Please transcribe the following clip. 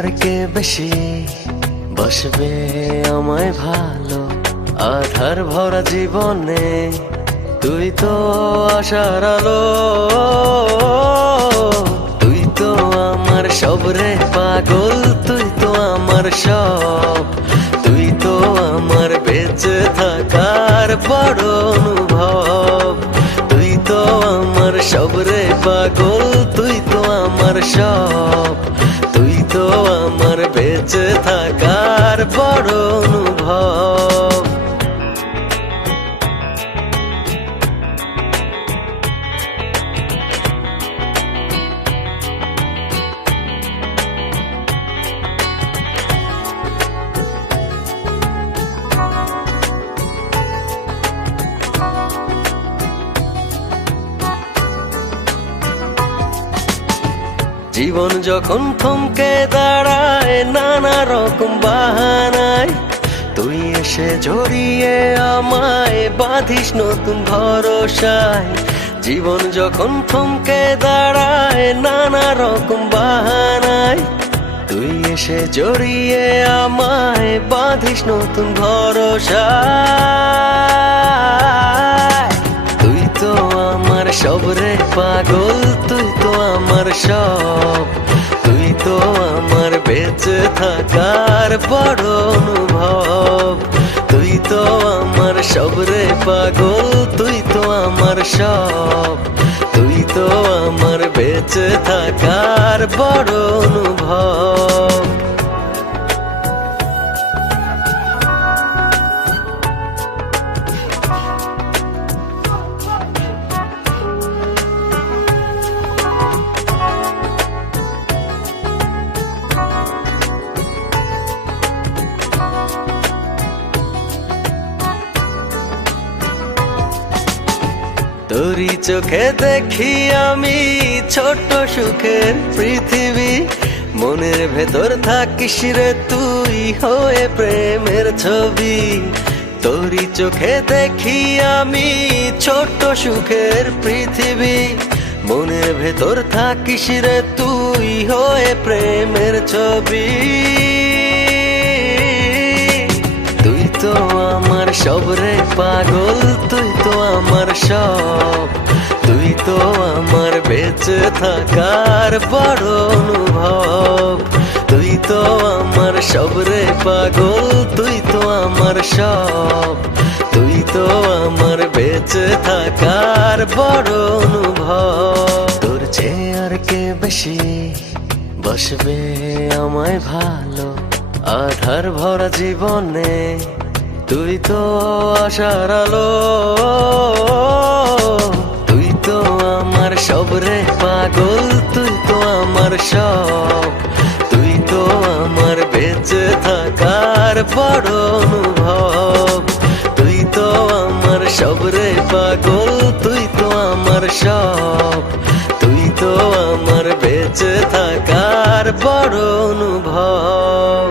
আর কে বেশি বসবে আমায় ভালো? আধার ভরা জীবনে তুই তো আশার আলো। তুই তো আমার সব রে পাগল, তুই তো আমার সব। তুই তো আমার বেঁচে থাকার বড় অনুভব। তুই তো আমার সব রে পাগল, তুই তো আমার সব। তুই তো আমার বেঁচে থাকার বড় অনুভব। জীবন যখন থমকে দাঁড়ায় নানা রকম বাহানায়, তুই এসে জড়িয়ে আমায় বাঁধিস নতুন ভরসায়। জীবন যখন থমকে দাঁড়ায় নানা রকম বাহানায়, তুই এসে জড়িয়ে আমায় বাঁধিস নতুন ভরসায়। তুই তো আমার সব রে পাগল, তুই তো আমার সব। তুই তো আমার বেঁচে থাকার বড় অনুভব। তুই তো আমার সব রে পাগল, তুই তো আমার সব। তুই তো আমার বেঁচে থাকার বড় অনুভব। তোরই চোখে দেখি আমি ছোট্ট সুখের পৃথিবী। মনের ভেতর থাকিস রে তুই হয়ে প্রেমের ছবি। তোরই চোখে দেখি আমি ছোট্ট সুখের পৃথিবী। মনের ভেতর থাকিস রে তুই হয়ে প্রেমের ছবি। তুই তো আমার সব রে পাগল, তুই তো আমার সব। তুই তো আমার বেঁচে থাকার বড় অনুভব। তুই তো আমার সব রে পাগল, তুই তো আমার সব। তুই তো আমার বেঁচে থাকার বড় অনুভব। তোর চেয়ে আর কে বেশি বসবে আমায় ভালো? আধার ভরা জীবনে তুই তো আশার আলো। তুই তো আমার সব রে পাগল, তুই তো আমার সব। তুই তো আমার বেঁচে থাকার বড় অনুভব। তুই তো আমার সব রে পাগল, তুই তো আমার সব। তুই তো আমার বেঁচে থাকার বড় অনুভব।